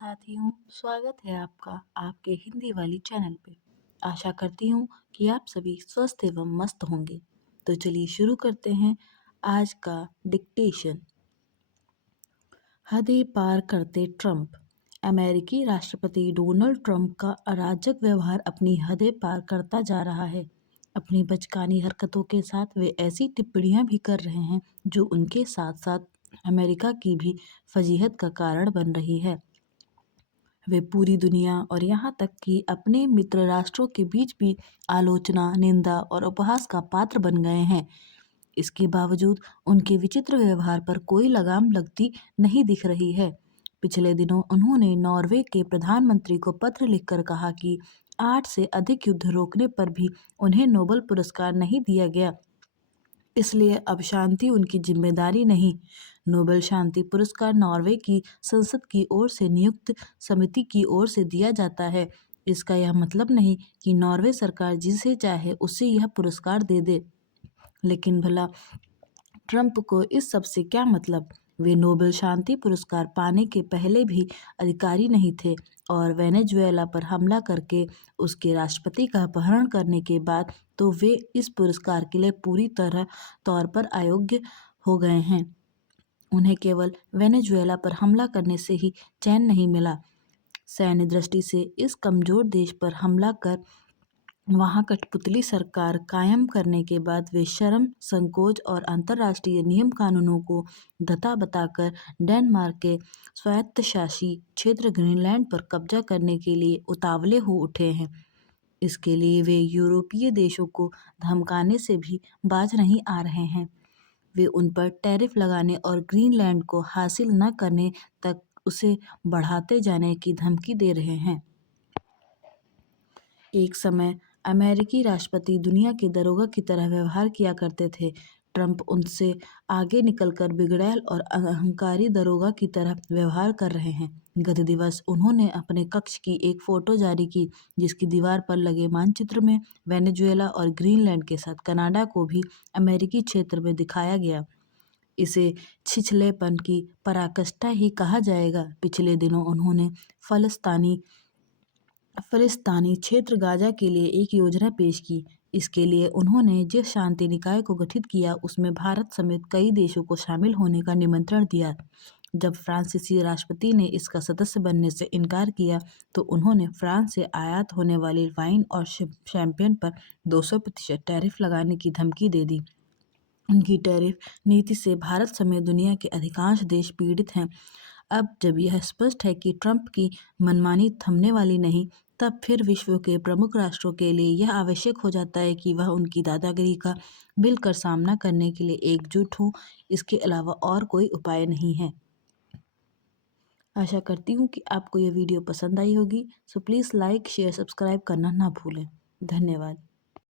साथियों, स्वागत है आपका आपके हिंदी वाली चैनल पे। आशा करती हूँ कि आप सभी स्वस्थ एवं मस्त होंगे। तो चलिए शुरू करते हैं आज का डिक्टेशन। हदें पार करते ट्रंप। अमेरिकी राष्ट्रपति डोनाल्ड ट्रंप का अराजक व्यवहार अपनी हदें पार करता जा रहा है। अपनी बचकानी हरकतों के साथ वे ऐसी टिप्पणियां भी कर रहे हैं जो उनके साथ साथ अमेरिका की भी फजीहत का कारण बन रही है। वे पूरी दुनिया और यहाँ तक कि अपने मित्र राष्ट्रों के बीच भी आलोचना, निंदा और उपहास का पात्र बन गए हैं। इसके बावजूद उनके विचित्र व्यवहार पर कोई लगाम लगती नहीं दिख रही है। पिछले दिनों उन्होंने नॉर्वे के प्रधानमंत्री को पत्र लिखकर कहा कि 8 से अधिक युद्ध रोकने पर भी उन्हें नोबेल पुरस्कार नहीं दिया गया, इसलिए अब शांति उनकी जिम्मेदारी नहीं। नोबेल शांति पुरस्कार नॉर्वे की संसद की ओर से नियुक्त समिति की ओर से दिया जाता है। इसका यह मतलब नहीं कि नॉर्वे सरकार जिसे चाहे उसे यह पुरस्कार दे दे। लेकिन भला ट्रंप को इस सब से क्या मतलब? वे नोबेल शांति पुरस्कार पाने के पहले भी अधिकारी नहीं थे और वेनेजुएला पर हमला करके उसके राष्ट्रपति का अपहरण करने के बाद तो वे इस पुरस्कार के लिए पूरी तरह तौर पर अयोग्य हो गए हैं। उन्हें केवल वेनेजुएला पर हमला करने से ही चैन नहीं मिला। सैन्य दृष्टि से इस कमजोर देश पर हमला कर वहां कठपुतली सरकार कायम करने के बाद वे शर्म, संकोच और अंतर्राष्ट्रीय नियम कानूनों को धता बताकर डेनमार्क के स्वायत्तशासी क्षेत्र ग्रीनलैंड पर कब्जा करने के लिए उतावले हो उठे हैं। इसके लिए वे यूरोपीय देशों को धमकाने से भी बाज नहीं आ रहे हैं। वे उन पर टैरिफ लगाने और ग्रीनलैंड को हासिल न करने तक उसे बढ़ाते जाने की धमकी दे रहे हैं। एक समय अमेरिकी राष्ट्रपति दुनिया के दरोगा की तरह व्यवहार किया करते थे। ट्रंप उनसे आगे निकलकर बिगड़ैल और अहंकारी दरोगा की तरह व्यवहार कर रहे हैं। गत दिवस उन्होंने अपने कक्ष की एक फोटो जारी की जिसकी दीवार पर लगे मानचित्र में वेनेजुएला और ग्रीनलैंड के साथ कनाडा को भी अमेरिकी क्षेत्र में दिखाया गया। इसे छिछलेपन की पराकाष्ठा ही कहा जाएगा। पिछले दिनों उन्होंने फ़िलिस्तीनी क्षेत्र गाज़ा के लिए एक योजना पेश की। इसके लिए उन्होंने जिस शांति निकाय को गठित किया उसमें भारत समेत कई देशों को शामिल होने का निमंत्रण दिया। जब फ्रांसीसी राष्ट्रपति ने इसका सदस्य बनने से इनकार किया तो उन्होंने फ्रांस से आयात होने वाली वाइन और शैंपेन पर 200% टैरिफ लगाने की धमकी दे दी। उनकी टैरिफ नीति से भारत समेत दुनिया के अधिकांश देश पीड़ित हैं। अब जब यह स्पष्ट है कि ट्रंप की मनमानी थमने वाली नहीं, तब फिर विश्व के प्रमुख राष्ट्रों के लिए यह आवश्यक हो जाता है कि वह उनकी दादागिरी का मिलकर सामना करने के लिए एकजुट हों। इसके अलावा और कोई उपाय नहीं है। आशा करती हूँ कि आपको यह वीडियो पसंद आई होगी। So please like, share, subscribe करना ना भूलें। धन्यवाद।